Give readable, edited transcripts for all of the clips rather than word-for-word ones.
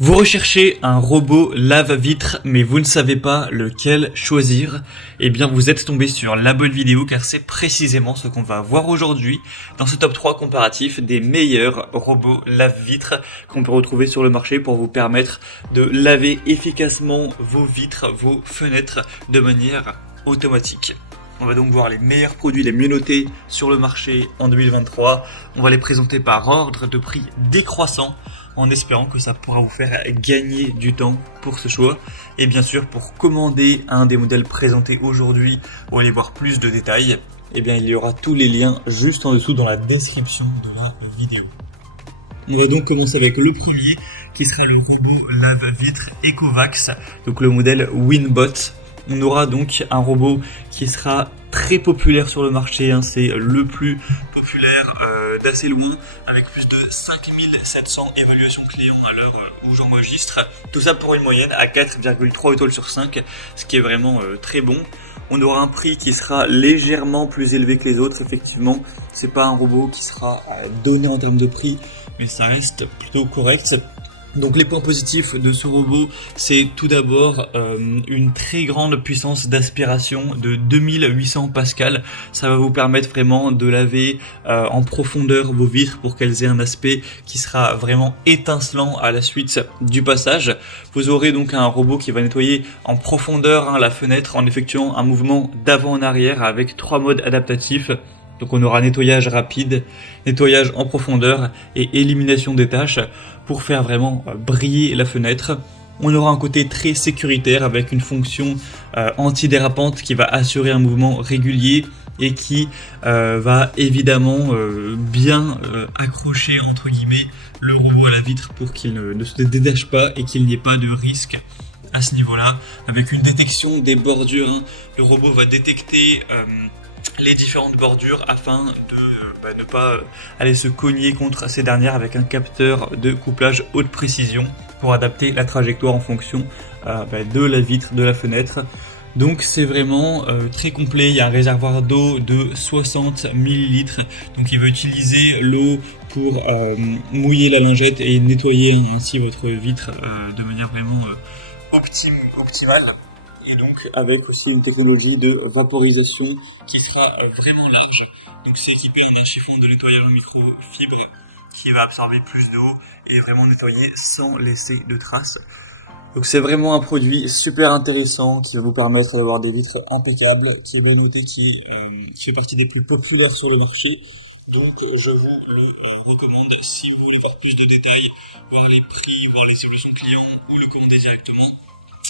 Vous recherchez un robot lave-vitre, mais vous ne savez pas lequel choisir? Eh bien, vous êtes tombé sur la bonne vidéo car c'est précisément ce qu'on va voir aujourd'hui dans ce top 3 comparatif des meilleurs robots lave-vitres qu'on peut retrouver sur le marché pour vous permettre de laver efficacement vos vitres, vos fenêtres de manière automatique. On va donc voir les meilleurs produits les mieux notés sur le marché en 2023. On va les présenter par ordre de prix décroissant, en espérant que ça pourra vous faire gagner du temps pour ce choix. Et bien sûr, pour commander un des modèles présentés aujourd'hui ou aller voir plus de détails, eh bien, il y aura tous les liens juste en dessous dans la description de la vidéo. On va donc commencer avec le premier qui sera le robot lave-vitre Ecovacs, donc le modèle Winbot. On aura donc un robot qui sera très populaire sur le marché, c'est le plus populaire d'assez loin, avec plus de 5700 évaluations clients à l'heure où j'enregistre. Tout ça pour une moyenne à 4,3 étoiles sur 5, ce qui est vraiment très bon. On aura un prix qui sera légèrement plus élevé que les autres, effectivement. C'est pas un robot qui sera donné en termes de prix, mais ça reste plutôt correct. Donc les points positifs de ce robot, c'est tout d'abord une très grande puissance d'aspiration de 2800 pascal. Ça va vous permettre vraiment de laver en profondeur vos vitres pour qu'elles aient un aspect qui sera vraiment étincelant à la suite du passage. Vous aurez donc un robot qui va nettoyer en profondeur la fenêtre en effectuant un mouvement d'avant en arrière avec 3 modes adaptatifs. Donc on aura nettoyage rapide, nettoyage en profondeur et élimination des taches pour faire vraiment briller la fenêtre. On aura un côté très sécuritaire avec une fonction antidérapante qui va assurer un mouvement régulier et qui va évidemment bien accrocher entre guillemets le robot à la vitre pour qu'il ne se détache pas et qu'il n'y ait pas de risque à ce niveau-là. Avec une détection des bordures, le robot va détecter les différentes bordures afin de ne pas aller se cogner contre ces dernières avec un capteur de couplage haute précision pour adapter la trajectoire en fonction de la vitre, de la fenêtre. Donc c'est vraiment très complet. Il y a un réservoir d'eau de 60 ml, donc il va utiliser l'eau pour mouiller la lingette et nettoyer ainsi votre vitre de manière vraiment optimale. Et donc avec aussi une technologie de vaporisation qui sera vraiment large. Donc c'est équipé d'un chiffon de nettoyage en microfibre qui va absorber plus d'eau et vraiment nettoyer sans laisser de traces. Donc c'est vraiment un produit super intéressant qui va vous permettre d'avoir des vitres impeccables, qui est bien noté, qui fait partie des plus populaires sur le marché. Donc je vous le recommande si vous voulez voir plus de détails, voir les prix, voir les solutions clients ou le commander directement.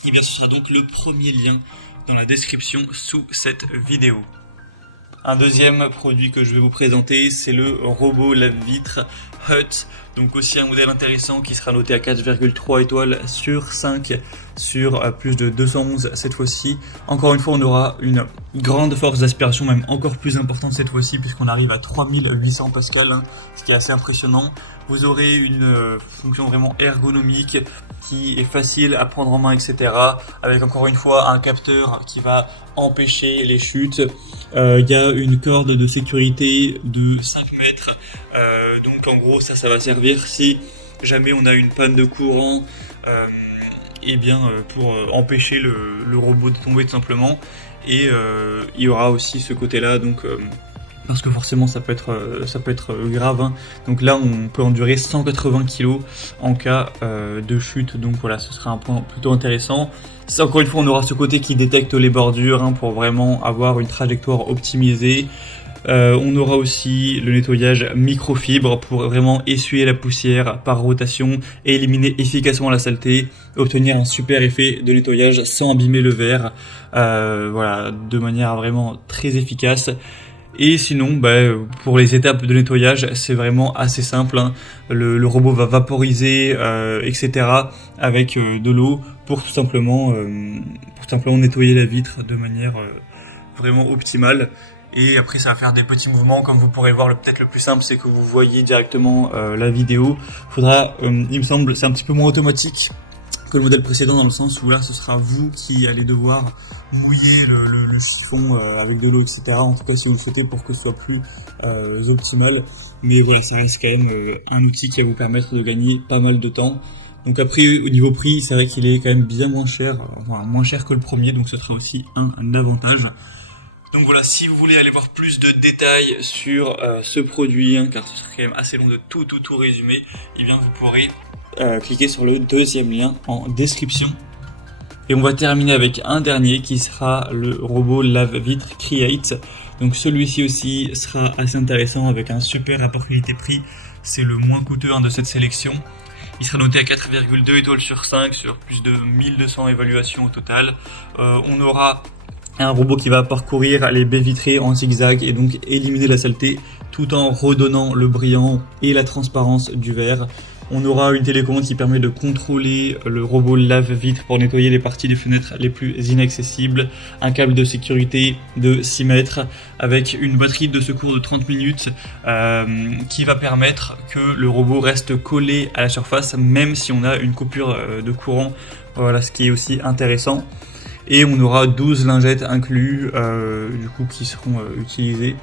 Et bien ce sera donc le premier lien dans la description sous cette vidéo. Un deuxième produit que je vais vous présenter, c'est le robot lave-vitre Hut. Donc aussi un modèle intéressant qui sera noté à 4,3 étoiles sur 5 sur plus de 211 cette fois-ci. Encore une fois, on aura une grande force d'aspiration, même encore plus importante cette fois-ci, puisqu'on arrive à 3800 pascal, ce qui est assez impressionnant. Vous aurez une fonction vraiment ergonomique qui est facile à prendre en main, etc. Avec encore une fois un capteur qui va empêcher les chutes. Il y a une corde de sécurité de 5 mètres. Donc en gros ça va servir si jamais on a une panne de courant pour empêcher le robot de tomber tout simplement. Et il y aura aussi ce côté là donc parce que forcément ça peut être grave. Donc là on peut endurer 180 kg en cas de chute, donc voilà, ce sera un point plutôt intéressant. Encore une fois on aura ce côté qui détecte les bordures pour vraiment avoir une trajectoire optimisée. On aura aussi le nettoyage microfibre pour vraiment essuyer la poussière par rotation et éliminer efficacement la saleté, obtenir un super effet de nettoyage sans abîmer le verre, voilà, de manière vraiment très efficace. Et sinon, pour les étapes de nettoyage, c'est vraiment assez simple. Le robot va vaporiser, etc. avec de l'eau pour tout simplement nettoyer la vitre de manière vraiment optimale. Et après ça va faire des petits mouvements, comme vous pourrez voir. Peut-être le plus simple c'est que vous voyez directement la vidéo. Faudra, il me semble, c'est un petit peu moins automatique que le modèle précédent, dans le sens où là ce sera vous qui allez devoir mouiller le chiffon avec de l'eau, etc. En tout cas si vous le souhaitez, pour que ce soit plus optimal. Mais voilà, ça reste quand même un outil qui va vous permettre de gagner pas mal de temps. Donc après, au niveau prix, c'est vrai qu'il est quand même bien moins cher, enfin moins cher que le premier, donc ce sera aussi un avantage. Donc voilà, si vous voulez aller voir plus de détails sur ce produit, hein, car ce serait quand même assez long de tout résumer, et bien vous pourrez cliquer sur le deuxième lien en description. Et on va terminer avec un dernier qui sera le robot lave-vitre Create. Donc celui-ci aussi sera assez intéressant avec un super rapport qualité-prix. C'est le moins coûteux de cette sélection. Il sera noté à 4,2 étoiles sur 5 sur plus de 1200 évaluations au total. On aura un robot qui va parcourir les baies vitrées en zigzag et donc éliminer la saleté tout en redonnant le brillant et la transparence du verre. On aura une télécommande qui permet de contrôler le robot lave-vitre pour nettoyer les parties des fenêtres les plus inaccessibles. Un câble de sécurité de 6 mètres avec une batterie de secours de 30 minutes qui va permettre que le robot reste collé à la surface même si on a une coupure de courant. Voilà, ce qui est aussi intéressant. Et on aura 12 lingettes inclus du coup qui seront utilisées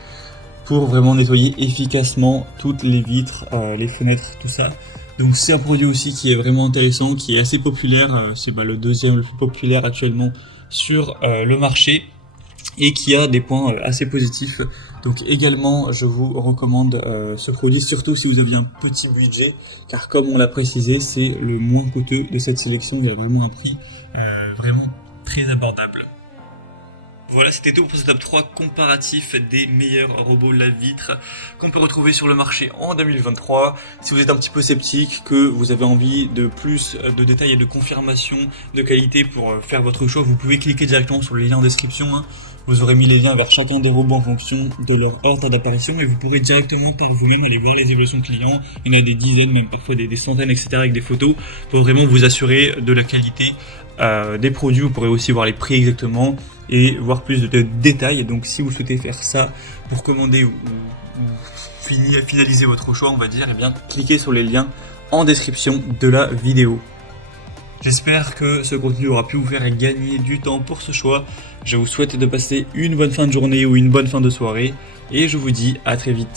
pour vraiment nettoyer efficacement toutes les vitres, les fenêtres, tout ça. Donc c'est un produit aussi qui est vraiment intéressant, qui est assez populaire, c'est le deuxième le plus populaire actuellement sur le marché et qui a des points assez positifs. Donc également je vous recommande ce produit, surtout si vous avez un petit budget, car comme on l'a précisé, c'est le moins coûteux de cette sélection, il y a vraiment un prix vraiment très abordable. Voilà, c'était tout pour ce top 3 comparatif des meilleurs robots lave-vitre qu'on peut retrouver sur le marché en 2023. Si vous êtes un petit peu sceptique, que vous avez envie de plus de détails et de confirmation de qualité pour faire votre choix, vous pouvez cliquer directement sur le lien en description. Vous aurez mis les liens vers chacun des robots en fonction de leur ordre d'apparition et vous pourrez directement par vous-même aller voir les évolutions clients. Il y en a des dizaines, même parfois des centaines, etc. avec des photos pour vraiment vous assurer de la qualité des produits. Vous pourrez aussi voir les prix exactement et voir plus de détails. Donc si vous souhaitez faire ça pour commander ou finaliser votre choix, on va dire, eh bien cliquez sur les liens en description de la vidéo. J'espère que ce contenu aura pu vous faire gagner du temps pour ce choix. Je vous souhaite de passer une bonne fin de journée ou une bonne fin de soirée et je vous dis à très vite.